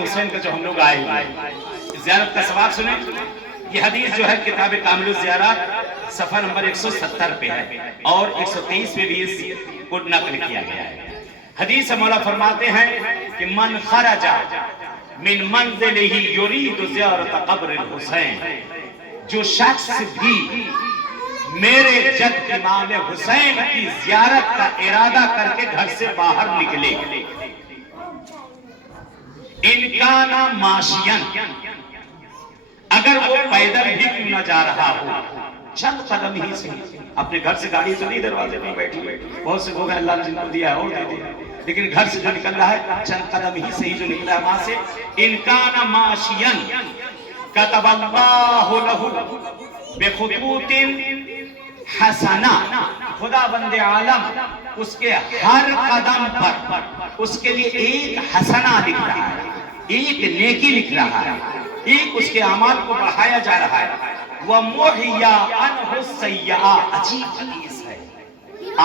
حسین کا جو ہم لوگ آئے ہوئے زیارت کا ثواب سنیں. یہ حدیث جو ہے کتاب کامل الزیارات صفحہ نمبر 170 پہ ہے اور 123 پہ بھی اس کو نقل کیا گیا ہے. حدیث مولا فرماتے ہیں کہ من خرج من منزلہ یرید زیارت قبر الحسین، جو شخص بھی میرے جد امام حسین کی زیارت کا ارادہ کر کے گھر سے باہر نکلے، انکانا ماشین، اگر وہ پیدل بھی کیوں نہ جا رہا ہو، چند قدم ہی سے، اپنے گھر سے گاڑی تو نہیں دروازے میں بیٹھی، بہت سے لوگ ہیں اللہ نے جن کو دیا ہے اور دے دیا، لیکن گھر سے جو نکل رہا ہے چند قدم ہی سے ہی جو نکلا ہے وہاں سے، انکانا ماشین کتب اللہ لہ بخطوط حسنہ، خدا بند عالم اس کے ہر قدم پر اس کے لیے ایک حسنہ لکھ رہا ہے، ایک نیکی لکھ رہا ہے، ایک اس کے اعمال کو بڑھایا جا رہا ہے. وَمُحْيَا عَنْهُ السَّيِّئَاتِ، عجیب حدیث ہے.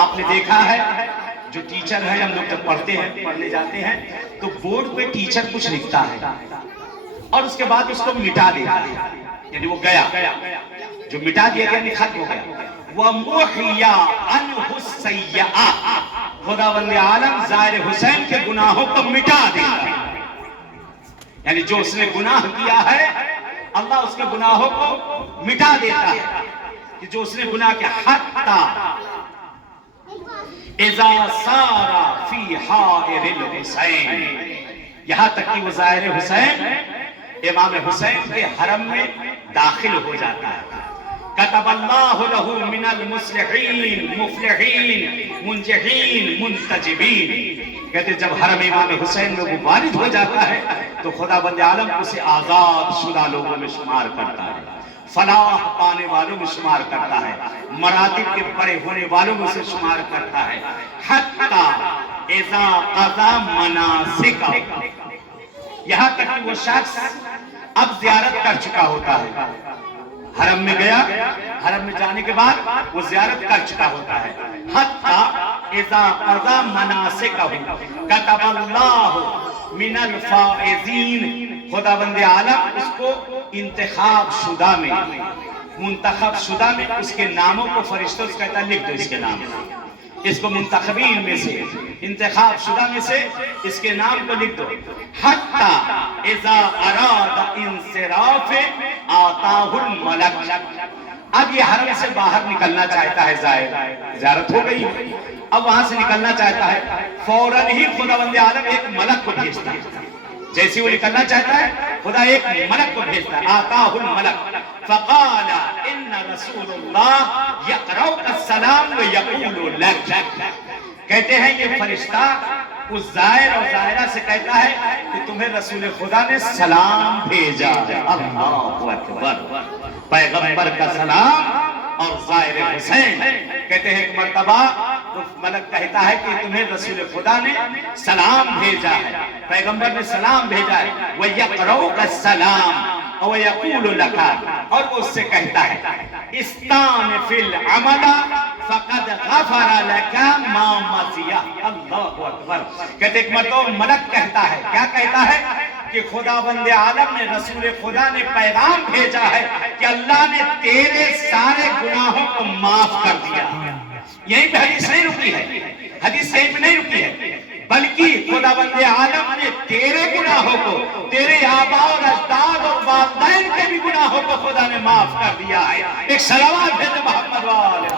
آپ نے دیکھا ہے جو ٹیچر ہے، ہم لوگ جب پڑھتے ہیں پڑھنے جاتے ہیں تو بورڈ پہ ٹیچر کچھ لکھتا ہے اور اس کے بعد اس کو مٹا دیتا ہے، یعنی وہ گیا جو مٹا دیا گیا یعنی ختم ہو گیا. وَمُحْيَا عَنْهُ السَّيِّئَاتِ، خداوند عالم ظاہر حسین کے گناہوں کو مٹا دیتا ہے، یعنی جو اس نے گناہ کیا ہے اللہ اس کے گناہوں کو مٹا دیتا ہے کہ جو اس نے گناہ کیا. حَتَّى اِذَا سَارَ فِي حَائِرِ الْحُسَيْنِ، یہاں تک کہ وہ ظاہر حسین امام حسین کے حرم میں داخل ہو جاتا ہے. کتب اللہ لہ من المصلحین مفلحین منجحین منتجبین، کہتے جب حرم امام حسین میں وہ وارد ہو جاتا ہے تو خدا بند عالم اسے آزاد شدہ لوگوں میں شمار کرتا ہے، فلاح پانے والوں میں شمار کرتا ہے، مراتب کے بڑے ہونے والوں میں سے شمار کرتا ہے. حتی اذا قضا مناسکہ، یہاں تک کہ وہ شخص اب زیارت کر چکا ہوتا ہے، حرم میں گیا، حرم میں جانے کے بعد وہ زیارت کر چکا ہوتا ہے. حتی اذا قضا مناسکہ کتب اللہ من الفائزین، خدا بند عالم اس کو انتخاب شدہ میں، منتخب شدہ میں اس کے ناموں کو فرشتوں سے کہتا ہے لکھ دو اس کے نام، اس کو منتخبین میں سے انتخاب شدہ میں سے اس کے نام کو لکھ دو. حتی اذا اراد انصراف آتاہ الملک، اب یہ حرم سے باہر نکلنا چاہتا ہے زائر، زیارت ہو گئی اب وہاں سے نکلنا چاہتا ہے، فوراً ہی خداوند عالم ایک ملک کو بھیجتا ہے. جیسے وہ نکلنا چاہتا ہے خدا ایک ملک کو بھیجتا ہے، آتاہ الملک فقال ان رسول اللہ یقرؤک السلام ویقول لک، کہتے ہیں یہ فرشتہ اس زائر اور زائرہ سے کہتا ہے کہ تمہیں رسول خدا نے سلام بھیجا. اللہ اکبر، پیغمبر کا سلام اور زائر حسین. کہتے ہیں ایک مرتبہ ملک کہتا ہے کہ تمہیں رسول خدا نے سلام بھیجا ہے، پیغمبر نے سلام بھیجا ہے. وَيَقْرَوْكَ السَّلَامِ وَيَقُولُ لَكَ، اور وہ اس سے کہتا ہے استان فی العمل فقد غفر لك ما مضی. اللہ اکبر. کہتے ایک مرتبہ ملک کہتا ہے، کیا کہتا ہے کہ خدا بند عالم نے رسول خدا نے پیغام بھیجا ہے کہ اللہ نے تیرے سارے گناہوں کو معاف کر دیا. یہیں پہ حدیث نہیں رکی ہے، حدیث یہیں پہ نہیں رکی ہے، بلکہ خدا بند عالم نے تیرے گناہوں کو، تیرے آباء اور اجداد اور والدین کے بھی گناہوں کو خدا نے معاف کر دیا ہے. ایک صلوات بھیجے محمد والے